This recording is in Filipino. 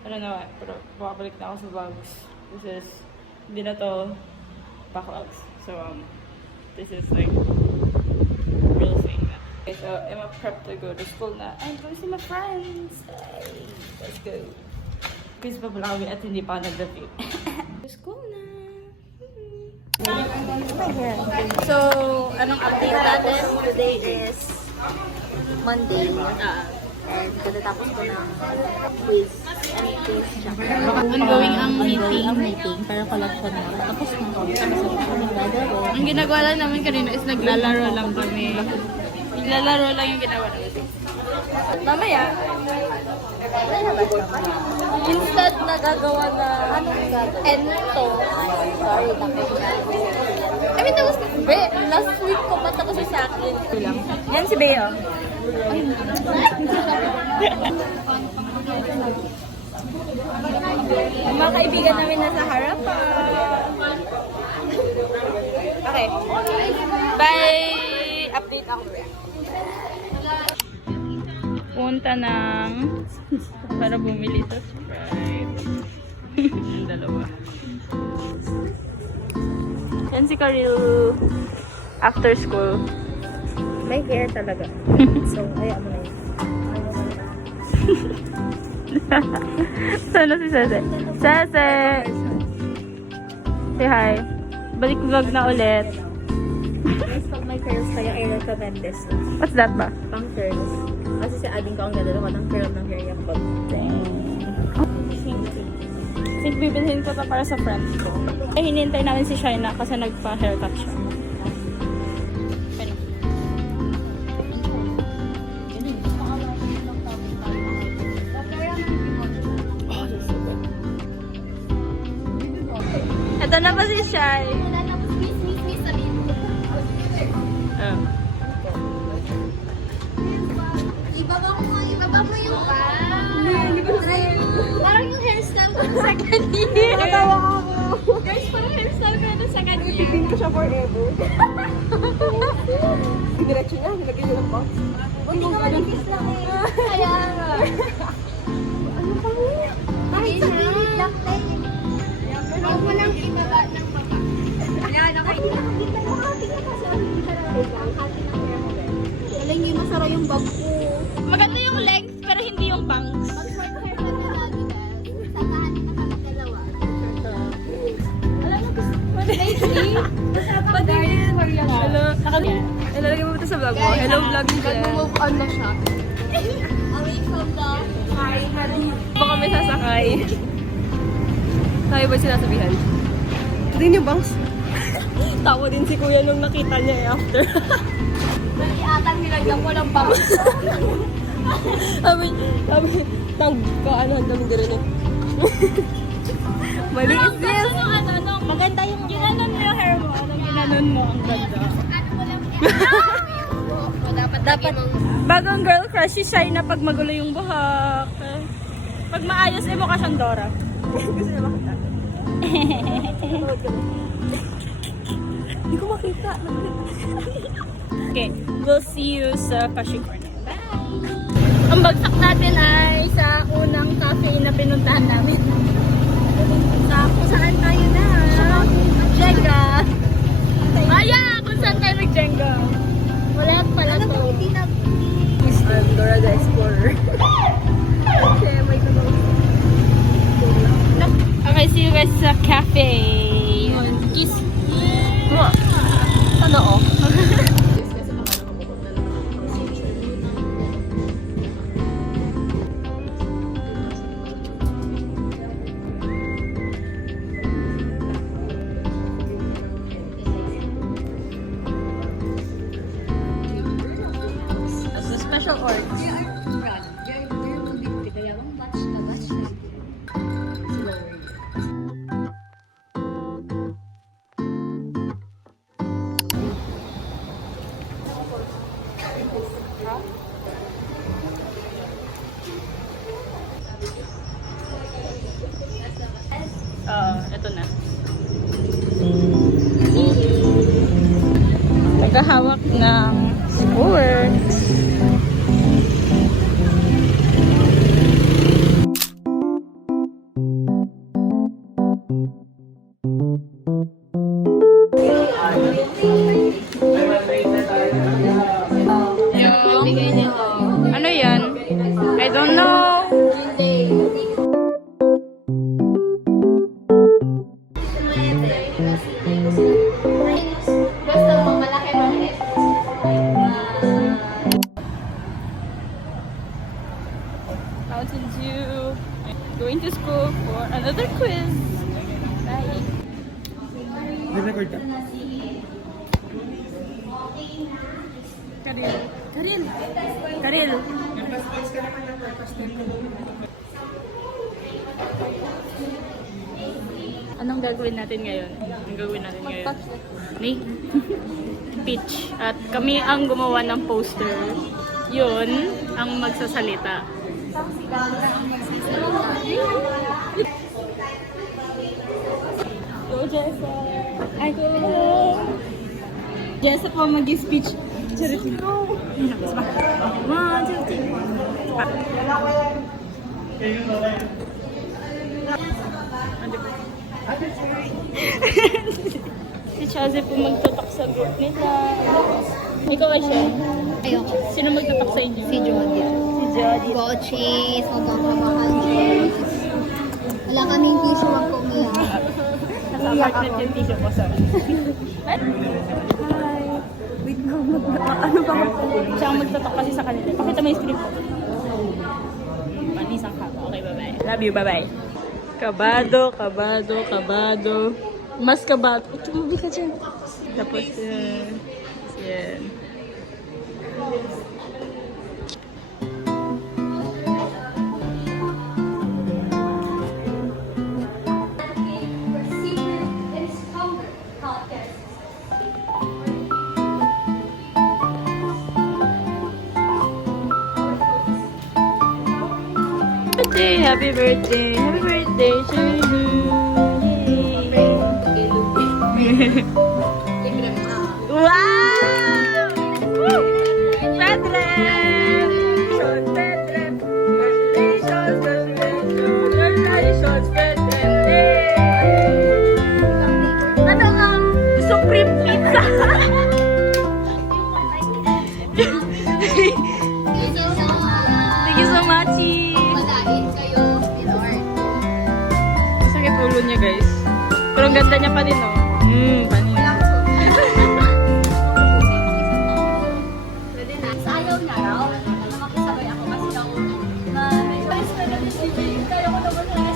I don't know, pero babalik na ako sa vlogs. This is, hindi na to backlogs. So, this is like, real thing na. Okay, so, I'm a prep to go to school na. I'm going to see my friends! Hey, let's go! Quiz pa pala kami at hindi pa nag-review. To school na! So, anong update natin? Today is Monday. And katatapos ko ng quiz and quiz check. Ongoing ang meeting para collection na. Tapos na ako. Ang ginagawa lang namin kanina is naglalaro lang kami. Naglalaro lang yung ginawa namin. Mamaya, Instead nagagawa na ento. Sorry, tapos na. I mean, tapos last week ko pa tapos sa akin. yan si Bea. Ang mga kaibigan namin nasa harapan. Okay. Bye! Update ako. Punta ng para bumili sa Sprite. Yung dalawa. Yan si Karil after school. May hair talaga. So, ayaw mo na yun. Sana si Sese. Sese! Say hi. Balik vlog na ulit. Mas pag may curls kaya I recommend this. What's that ba? Pang curls. Kasi sa ading ko ang dadalo ko ng curl ng hair yung pag. I think bibilhin ko to para sa friends ko. Ay, hinintay namin si Shaina kasi nagpa-haircut siya. Ito na pa si Shai. Ibaba mo yung parang yung hairstyle ko sa kanina. Natawa ako. Guys, parang hairstyle ko na sa kanina. Pipin ko siya forever. Diretso niya, nilagay niya ng box. Hindi ko manipis lang eh. Kaya nga. Ano pa mo? Kahit sa pilit lang tayo. Huwag mo lang ibaba ng baba. Yan, okay. Tingnan mo kasi ang hati ng hair mo. Wala, hindi masara yung bag ko. Maganda yung length pero hindi yung bangs. Mag-short hair ka na lagi, guys. Sakahan ka pa ng dalawa. Alam mo, lately, hello, ilalagay mo ito sa vlog mo. Hello vlog siya. Mag-move on na siya. Away from the high. Baka may sasakay. Tayo ba sinasabihan? Ito din yung bangs. Tawa din si kuya nung nakita niya eh after. Mali atang nilagyan ko ng bang. Sabi, tag ka, ano, hanggang dire na. Mali is this. Maganda yung Ginanon mo yung hair mo. Anong ginanon mo? Ang ganda. dapat Bagong girl crush si Shai na pag magulo yung buhok. Pag maayos, eh mukha siyang Dora. Gusto niya makita. Hindi ko makita. Okay, we'll see you sa Passion Corner. Bye! Ang bagsak natin ay sa unang cafe na pinuntahan namin. Sa kung saan tayo na? Jenga! Maya! Kung saan tayo nag-Jenga? Wala pala to. I'm Dora the Explorer. Okay, see you guys sa cafe. Kiss. Ano oh? As a special order. Ito na. Nagahawak ng sports. going to school for another quiz. Bye. Nag-record ka? Karil. Karil. Karil. Anong gagawin natin ngayon? Anong gagawin natin ngayon? Ni? Pitch. At kami ang gumawa ng poster. Yun ang magsasalita. Go, Jessa! Ay, go! Jessa po mag-speech. Charity go! One, two, three. Si Chazzy po magtutok sa group nila. Ikaw, Asha? Ayoko. Sino magtutok sa inyo? Si Jody. Si Jody. Go cheese. Magkakabakan cheese. Wala kaming tissue ang kumiyak. Nasa-apartment yung tissue ko, sorry. Hi! Wait lang, ano ba? Siya ang magtutok kasi sa kanila. Pakita mo yung script ko. Panisang ka. Okay, bye-bye. Love you, bye-bye. Kabado, kabado, kabado. Mas kabado. Tumubi ka dyan. Tapos yun. Yan. Happy birthday to you. Yay. Wow! Woo! Pedre! Congratulations, Pedre! Congratulations, Pedre! Ano nga? Supreme Pizza! Thank you so much! Magain kayo, Pinor. Sakit ulo niya, guys. Pero ang ganda niya pa din, oh. Panin. Pwede na. Sa ayaw niya raw, na makisabay ako kasi daw, medyo best friend natin si Jay. Kaya ko naman na